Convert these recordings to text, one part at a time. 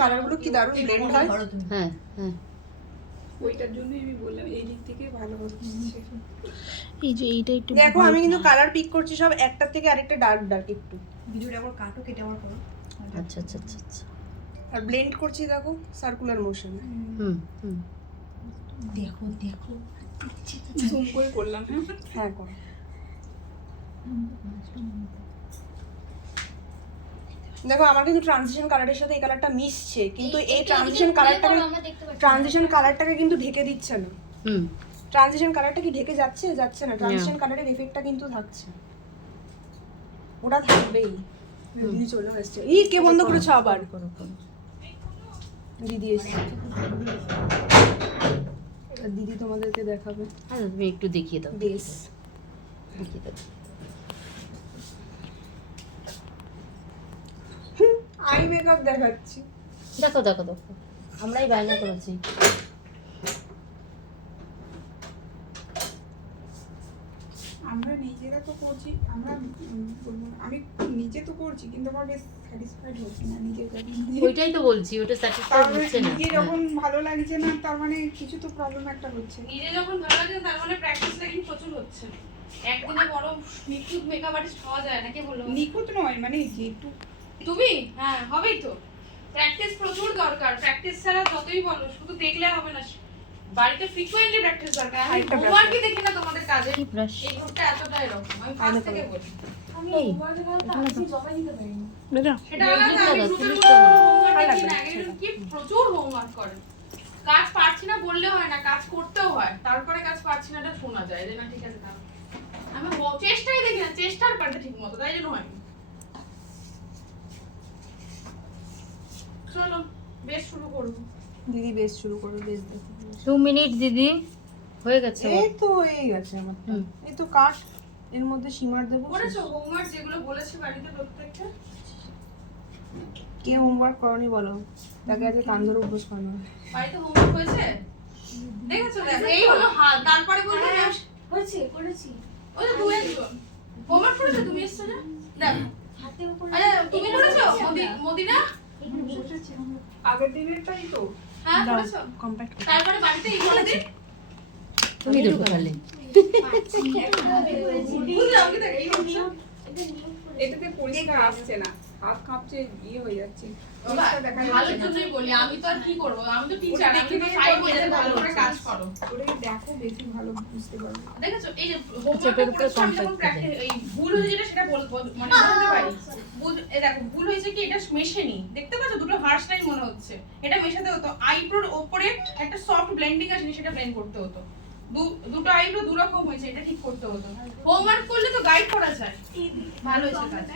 কালারগুলো কি দারুণ ব্লেন্ড হয়। হ্যাঁ হ্যাঁ, ওইটার জন্যই আমি বললাম এই দিক থেকে ভালো হচ্ছে। এই যে এইটা একটু দেখো আমি কিন্তু কালার পিক করছি সব একটার থেকে আরেকটা ডার্ক ডার্ক একটু। ভিডিওটা আবার কাটো, কেটে আবার করো। আচ্ছা আচ্ছা আচ্ছা আচ্ছা। আর ব্লেন্ড করছি দেখো সার্কুলার মোশন। হুম হুম, দেখো দেখো জুম করে করলাম। হ্যাঁ করো। দেখো আমার কিন্তু ট্রানজিশন কালারের সাথে এই কালারটা মিশছে, কিন্তু এই ট্রানজিশন কালারটাকে কিন্তু ঢেকে দিচ্ছে না। হুম, ট্রানজিশন কালারটা কি ঢেকে যাচ্ছে? যাচ্ছে না। ট্রানজিশন কালারের এফেক্টটা কিন্তু থাকছে, ওটা থাকবেই। দিদি চলে আসছে। এই কে বন্ধ করেছো আবার? করো করো। দিদি এসছে, দিদি তোমাদেরকে দেখাবে। আচ্ছা তুমি একটু দেখিয়ে দাও, বেশ দেখিয়ে দাও। আই মেকআপ দেখাচ্ছি। দেখো দেখো দেখো, আমরাই বায়না করেছি। আমরা নিজেরা তো করছি, আমরা বলবো না, আমি নিজে তো করছি কিন্তু আমার বেশ স্যাটিসফাইড হচ্ছে না নিজের কাছে। ওইটাই তো বলছি, ওটা স্যাটিসফাই হচ্ছে না। নিজে যখন ভালো লাগছে না তার মানে কিছু তো প্রবলেম একটা হচ্ছে। নিজে যখন ভালো লাগে তার মানে প্র্যাকটিসটা কিন্তু প্রচুর হচ্ছে। একদিনে বড় নিখুঁত মেকআপ আর্টিস্ট হওয়া যায় না, কে বললো? নিখুঁত নয়, মানে যেটু তুমি হ্যাঁ হবেই তো। প্র্যাকটিস প্রচুর দরকার। প্র্যাকটিস ছাড়া যতই বলো শুধু দেখলে হবে না, বাড়িতে ফ্রিকোয়েন্টলি প্র্যাকটিস দরকার। আমি হোমওয়ার্কই দেখি না তোমাদের কাজে। কি ব্রাশ? এই গ্রুপটা এতটা এরকম, আমি ফার্স্ট থেকে বলি। আমি এই, হোমওয়ার্কে গেলাম আমি জমা দিতে পারিনি। দাদা সেটা আলাদা, আমি গ্রুপের হোমওয়ার্ক দেখি না। এগুলো কি প্রচুর হোমওয়ার্ক করে। কাজ পারছি না বললে হয় না, কাজ করতেও হয়। তারপরে কাজ পারছি না এটা শোনা যায় যে না ঠিক আছে তাহলে আমি চেষ্টাই দেখি না, চেষ্টার পারতে ঠিক মতো, তাই জন্য হয়। চলো বেশ শুরু করবো। দিদি বেশ শুরু করো, বেশ দেখো। 2 মিনিট দিদি হয়ে গেছে। এই তো হয়ে গেছে আমার। এই তো কাট, এর মধ্যে সীমার দেবো। করেছো হোমওয়ার্ক যেগুলো বলেছি বাড়িতে প্রত্যেকটা? কে হোমওয়ার্ক করনি বলো, তাকে আজকে কান ধরে উপোস করানো হবে। বাড়িতে হোমওয়ার্ক হয়েছে? দেখেছো দেখো এই হলো হাল। তারপরে বলতে হয়েছে, করেছি। ওই যে দুই একজন হোমওয়ার্ক করেছো, তুমি এসছো না দেখো হাতে উপরে আরে তুমি করেছো মদিনা? আগের দিনেরটাই তো। হ্যাঁ করেছো। কম্প্যাক্ট তারপরে বাড়িতে এই বলে দিন তুমি দুটো খালি। বুঝলাম কি দেখি এটাতে পরিষ্কার আসছে না, হাত কাঁপছে, ইয়ে হয়ে যাচ্ছে। ভালোর জন্যই বলি, আমি তো আর কি করবো, আমি তো টিচার, আমি তো চাই বলে ভালো করে কাজ করো। ওটা দেখো বেশি ভালো বুঝতে পারবে। দেখেছো এই যে হোমওয়ার্কটা করেছো, আমি যখন প্র্যাকটিস এই ভুল হয়েছে যেটা সেটা বলতে মানে বলতে পারি। এই দেখো ভুল হয়েছে কি, এটা মেশেনি, দেখতে পাচ্ছ দুটো হার্শ লাইন মনে হচ্ছে, এটা মেশাতে হতো। আইব্রোর উপরে একটা সফট ব্লেন্ডিং আছে, সেটা ব্লেন্ড করতে হতো। দুটো আইব্রো দু রকম হয়েছে, এটা ঠিক করতে হতো। হোমওয়ার্ক করলে তো গাইড করা যায়। ভালো হয়েছে কাজ।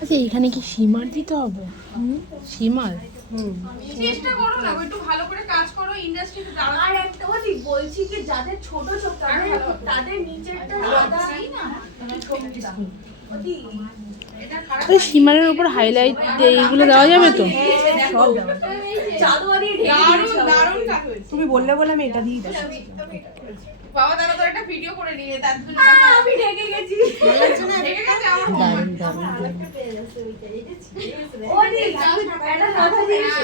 আচ্ছা এখানে কি সীমার দিতে হবে? সীমার চেষ্টা করো না, একটু ভালো করে কাজ করো, ইন্ডাস্ট্রিতে দাঁড়াও। আর একটা বলছি কি যাদের ছোট চোখ তাদের নিচেরটা সাদা না এটা খারাপ সীমারের উপর হাইলাইট এইগুলো দেওয়া যাবে তো? জাদুয়ারি দারুণ দারুণ কাজ হয়েছে। তুমি বললে বলে আমি এটা দিয়ে দেবো। বাবা দাদা তো একটা ভিডিও করে নিয়ে তার জন্য আমি ঢেকে গেছি। ঢেকে গেছে আমার দারুণ দারুণ দারুণ। ও নি একটা কথা জিজ্ঞেস